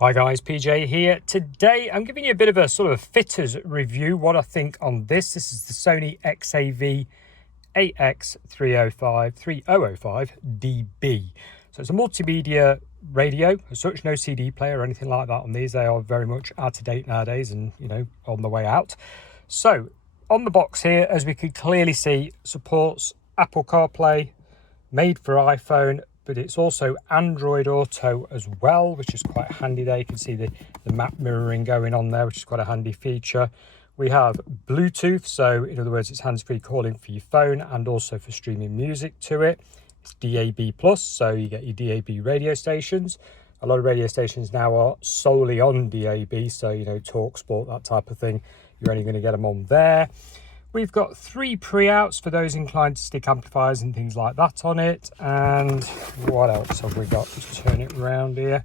Hi guys, PJ here. Today I'm giving you a bit of a sort of fitter's review, what I think on this. This is the Sony XAV AX3005DB. So it's a multimedia radio, as such no CD player or anything like that on these. They are very much out to date nowadays and, you know, on the way out. So on the box here, as we can clearly see, supports Apple CarPlay, made for iPhone, but it's also Android Auto as well, which is quite handy there. You can see the map mirroring going on there, which is quite a handy feature. We have Bluetooth, so in other words, it's hands-free calling for your phone and also for streaming music to it. It's DAB+, so you get your DAB radio stations. A lot of radio stations now are solely on DAB, so, you know, Talk, Sport, that type of thing. You're only going to get them on there. We've got 3 pre-outs for those inclined to stick amplifiers and things like that on it. And what else have we got? Just turn it around here.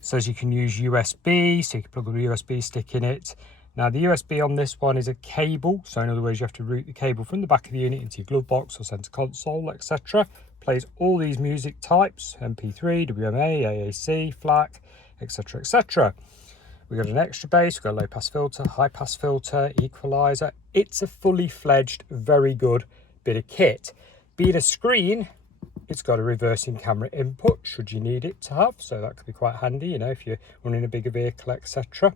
So as you can use USB, so you can plug a USB stick in it. Now the USB on this one is a cable, so in other words you have to route the cable from the back of the unit into your glove box or center console, etc. Plays all these music types: MP3, WMA, AAC, FLAC, etc, etc. We've got an extra bass, we've got a low pass filter, high pass filter, equalizer. It's a fully fledged, very good bit of kit. Being a screen, it's got a reversing camera input should you need it to have, so that could be quite handy, you know, if you're running a bigger vehicle, etc.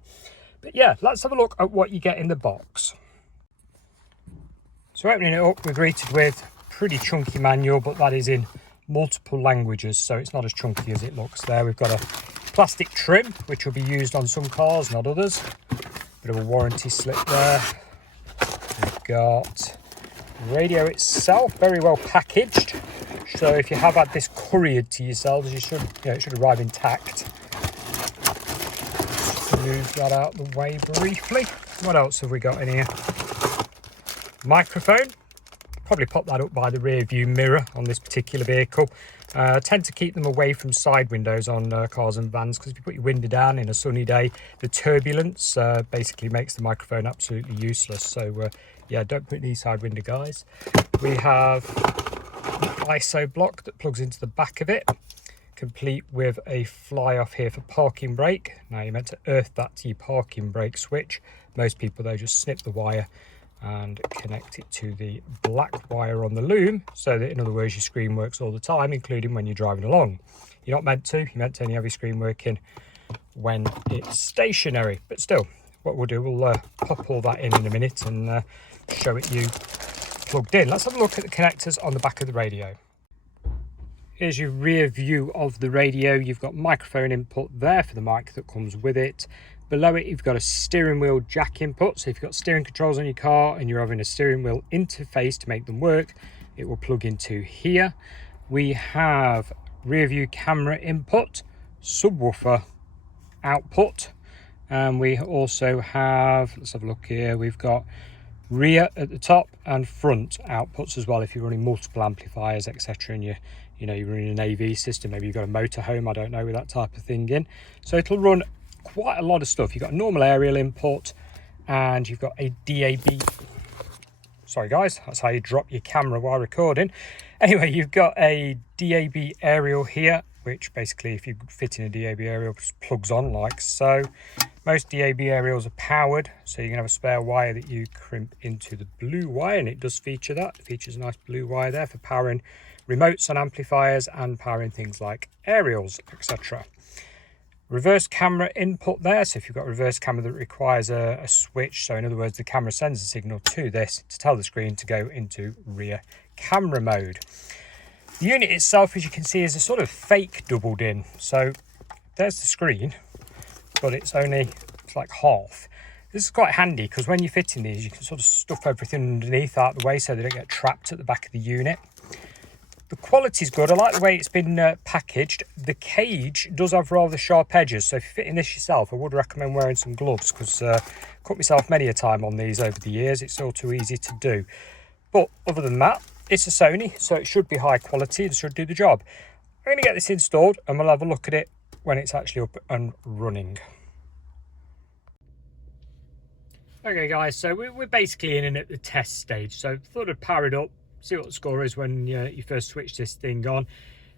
But yeah, let's have a look at what you get in the box. So opening it up, we're greeted with a pretty chunky manual, but that is in multiple languages, so it's not as chunky as it looks there. We've got a plastic trim, which will be used on some cars, not others. Bit of a warranty slip there. We've got the radio itself, very well packaged. So if you have had this couriered to yourselves, you should, it should arrive intact. Move that out the way briefly. What else have we got in here? Microphone. Probably pop that up by the rear view mirror on this particular vehicle. Tend to keep them away from side windows on cars and vans, because if you put your window down in a sunny day, the turbulence basically makes the microphone absolutely useless. So yeah, don't put these side window guys. We have an ISO block that plugs into the back of it, complete with a fly off here for parking brake. Now you're meant to earth that to your parking brake switch. Most people though just snip the wire and connect it to the black wire on the loom, so that in other words your screen works all the time, including when you're driving along. You're not meant to, you're meant to only have your screen working when it's stationary, but still, what we'll do, we'll pop all that in a minute and show it you plugged in. Let's have a look at the connectors on the back of the radio. Here's your rear view of the radio. You've got microphone input there for the mic that comes with it. Below it, you've got a steering wheel jack input. So if you've got steering controls on your car and you're having a steering wheel interface to make them work, it will plug into here. We have rear view camera input, subwoofer output, and we also have, let's have a look here, we've got rear at the top and front outputs as well if you're running multiple amplifiers, etc, and you're running an AV system. Maybe you've got a motorhome, I don't know, with that type of thing in. So it'll run quite a lot of stuff. You've got a normal aerial input and you've got a DAB. Sorry guys, that's how you drop your camera while recording. Anyway, you've got a DAB aerial here, which basically if you fit in a DAB aerial, just plugs on like so. Most DAB aerials are powered, so you can have a spare wire that you crimp into the blue wire, and it does feature that. It features a nice blue wire there for powering remotes on amplifiers and powering things like aerials, etc. Reverse camera input there, so if you've got a reverse camera that requires a switch, so in other words the camera sends a signal to this to tell the screen to go into rear camera mode. The unit itself, as you can see, is a sort of fake doubled in. So there's the screen, but it's like half. This is quite handy because when you're fitting these, you can sort of stuff everything underneath out the way so they don't get trapped at the back of the unit. The quality's good. I like the way it's been packaged. The cage does have rather sharp edges, so if you're fitting this yourself, I would recommend wearing some gloves, because cut myself many a time on these over the years. It's all too easy to do. But other than that, it's a Sony, so it should be high quality. It should do the job. I'm going to get this installed and we'll have a look at it when it's actually up and running. Okay guys, so we're basically in and at the test stage, so thought I'd power it up, see what the score is when you first switch this thing on.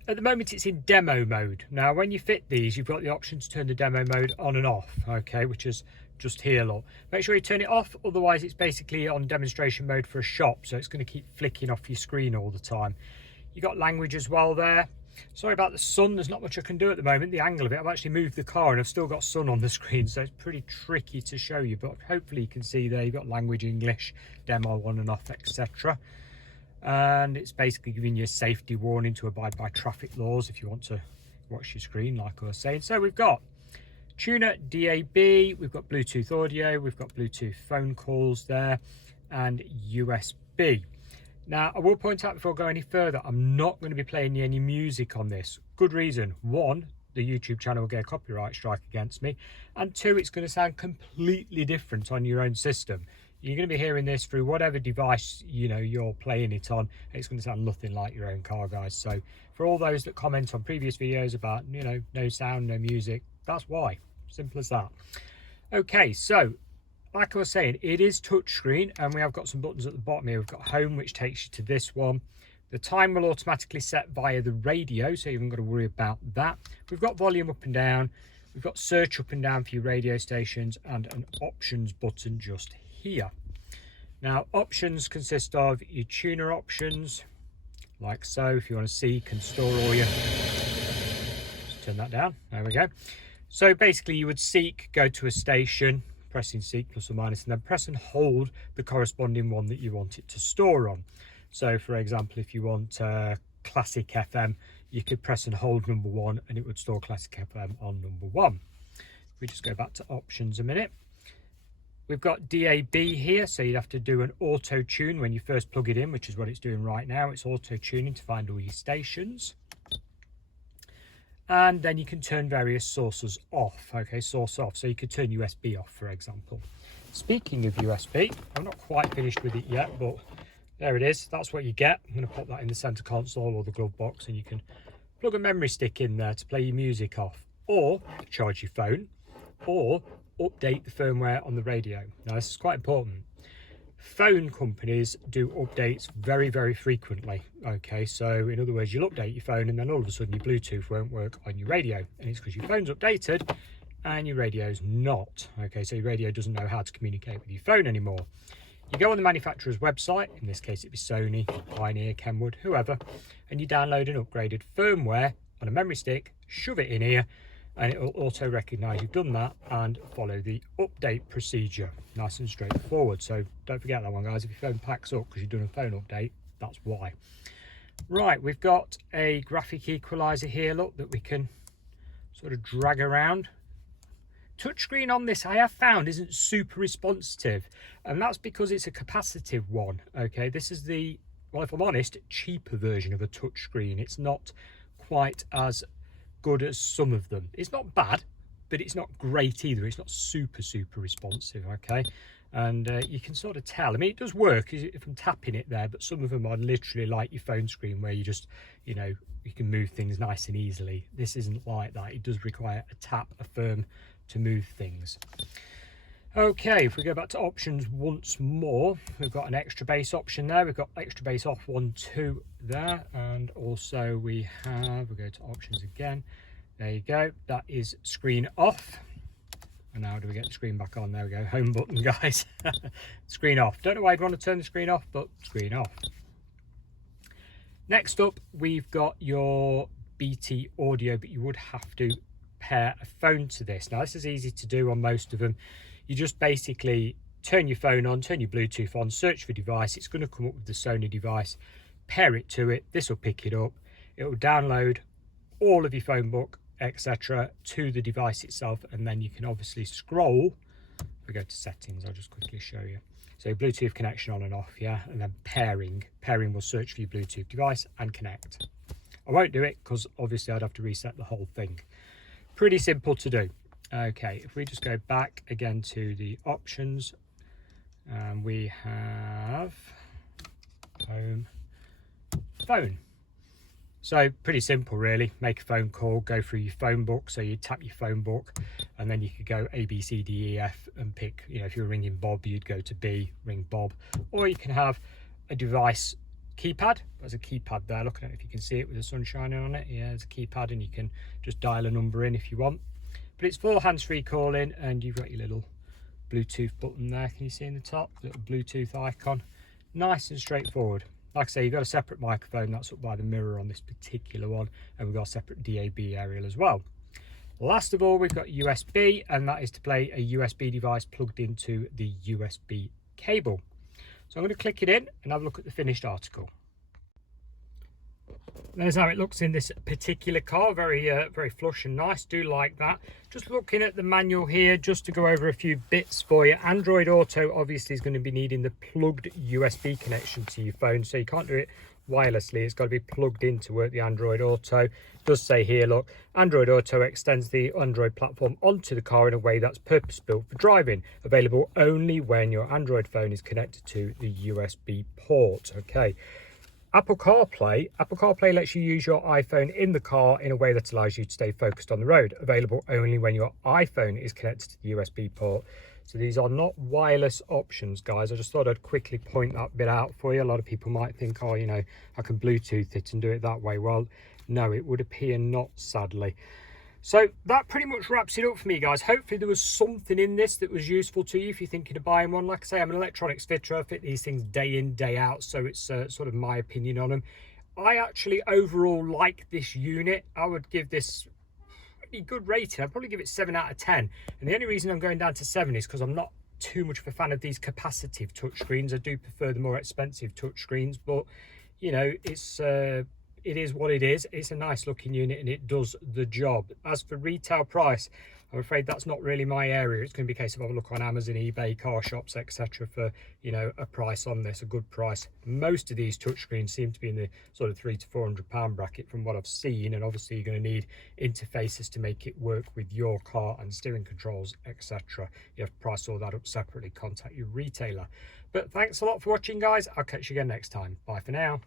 At the moment it's in demo mode. Now when you fit these, you've got the option to turn the demo mode on and off, okay, which is just here, look. Make sure you turn it off, otherwise it's basically on demonstration mode for a shop, so it's going to keep flicking off your screen all the time. You got language as well there. Sorry about the sun, there's not much I can do at the moment, the angle of it. I've actually moved the car and I've still got sun on the screen, so it's pretty tricky to show you, but hopefully you can see there you've got language, English, demo on and off, etc. And it's basically giving you a safety warning to abide by traffic laws if you want to watch your screen, like I was saying. So we've got tuner, DAB, we've got Bluetooth audio, we've got Bluetooth phone calls there, and USB. Now I will point out before I go any further, I'm not going to be playing any music on this. Good reason: one, the YouTube channel will get a copyright strike against me, and two, it's going to sound completely different on your own system. You're going to be hearing this through whatever device you're playing it on. It's going to sound nothing like your own car, guys. So for all those that comment on previous videos about no sound, no music, that's why. Simple as that. Okay, so like I was saying, it is touchscreen, and we have got some buttons at the bottom here. We've got home, which takes you to this one. The time will automatically set via the radio, so you haven't got to worry about that. We've got volume up and down. We've got search up and down for your radio stations, and an options button just here. Now options consist of your tuner options, like so. If you want to seek and store all your, just turn that down, there we go. So basically you would seek, go to a station, pressing seek plus or minus, and then press and hold the corresponding one that you want it to store on. So for example, if you want classic FM, you could press and hold number 1 and it would store classic FM on number 1. If we just go back to options a minute, we've got DAB here, so you'd have to do an auto tune when you first plug it in, which is what it's doing right now. It's auto tuning to find all your stations. And then you can turn various sources off. Okay, source off, so you could turn USB off, for example. Speaking of USB, I'm not quite finished with it yet, but there it is. That's what you get. I'm going to put that in the center console or the glove box, and you can plug a memory stick in there to play your music off, or charge your phone, or update the firmware on the radio. Now this is quite important. Phone companies do updates very, very frequently. Okay, so in other words, you'll update your phone and then all of a sudden your Bluetooth won't work on your radio, and it's because your phone's updated and your radio's not. Okay, so your radio doesn't know how to communicate with your phone anymore. You go on the manufacturer's website, in this case it'd be Sony, Pioneer, Kenwood, whoever, and you download an upgraded firmware on a memory stick, shove it in here, and it will auto recognize you've done that and follow the update procedure. Nice and straightforward. So don't forget that one, guys. If your phone packs up because you've done a phone update, that's why. Right, we've got a graphic equalizer here, look, that we can sort of drag around. Touchscreen on this, I have found, isn't super responsive, and that's because it's a capacitive one. Okay, this is the, well, if I'm honest, cheaper version of a touchscreen. It's not quite as good as some of them. It's not bad, but it's not great either. It's not super responsive. Okay, and you can sort of tell. I mean, it does work if I'm tapping it there, but some of them are literally like your phone screen where you just, you can move things nice and easily. This isn't like that. It does require a tap, a firm to move things. Okay, if we go back to options once more, we've got an extra bass option there. We've got extra bass off 1, 2 there, and also we go to options again. There you go, that is screen off. And now do we get the screen back on? There we go, home button, guys. Screen off. Don't know why you'd want to turn the screen off, but screen off. Next up, we've got your BT audio, but you would have to pair a phone to this. Now this is easy to do on most of them. You just basically turn your phone on, turn your Bluetooth on, search for device. It's going to come up with the Sony device, pair it to it. This will pick it up. It will download all of your phone book, etc. to the device itself, and then you can obviously scroll. If we go to settings, I'll just quickly show you. So Bluetooth connection on and off, yeah, and then pairing will search for your Bluetooth device and connect. I won't do it because obviously I'd have to reset the whole thing. Pretty simple to do. Okay, if we just go back again to the options, we have home, phone. So pretty simple really. Make a phone call, go through your phone book. So you tap your phone book and then you could go A, B, C, D, E, F and pick, if you were ringing Bob, you'd go to B, ring Bob. Or you can have a device keypad. There's a keypad there. Look at it if you can see it with the sun shining on it. Yeah, there's a keypad, and you can just dial a number in if you want. But it's full hands-free calling, and you've got your little Bluetooth button there. Can you see in the top? Little Bluetooth icon. Nice and straightforward. Like I say, you've got a separate microphone that's up by the mirror on this particular one, and we've got a separate DAB aerial as well. Last of all, we've got USB, and that is to play a USB device plugged into the USB cable. So I'm going to click it in and have a look at the finished article. There's how it looks in this particular car. Very flush and nice. Do like that. Just looking at the manual here, just to go over a few bits for you. Android Auto obviously is going to be needing the plugged USB connection to your phone, so you can't do it wirelessly. It's got to be plugged in to work the Android Auto. It does say here, look, Android Auto extends the Android platform onto the car in a way that's purpose-built for driving, available only when your Android phone is connected to the USB port. Okay. Apple CarPlay lets you use your iPhone in the car in a way that allows you to stay focused on the road, available only when your iPhone is connected to the USB port. So these are not wireless options, guys. I just thought I'd quickly point that bit out for you. A lot of people might think, oh, you know, I can Bluetooth it and do it that way. Well, no, it would appear not, sadly. So that pretty much wraps it up for me, guys. Hopefully there was something in this that was useful to you if you're thinking of buying one. Like I say, I'm an electronics fitter. I fit these things day in, day out, so it's sort of my opinion on them. I actually overall like this unit. I would give this pretty good rating. I'd probably give it 7 out of 10. And the only reason I'm going down to 7 is because I'm not too much of a fan of these capacitive touchscreens. I do prefer the more expensive touchscreens, but, you know, it is what it is. It's a nice looking unit and it does the job. As for retail price, I'm afraid that's not really my area. It's going to be a case of having a look on Amazon, eBay, car shops, etc. for, you know, a price on this, a good price. Most of these touchscreens seem to be in the sort of £300 to £400 bracket from what I've seen, and obviously you're going to need interfaces to make it work with your car and steering controls, etc. You have to price all that up separately. Contact your retailer. But thanks a lot for watching, guys. I'll catch you again next time. Bye for now.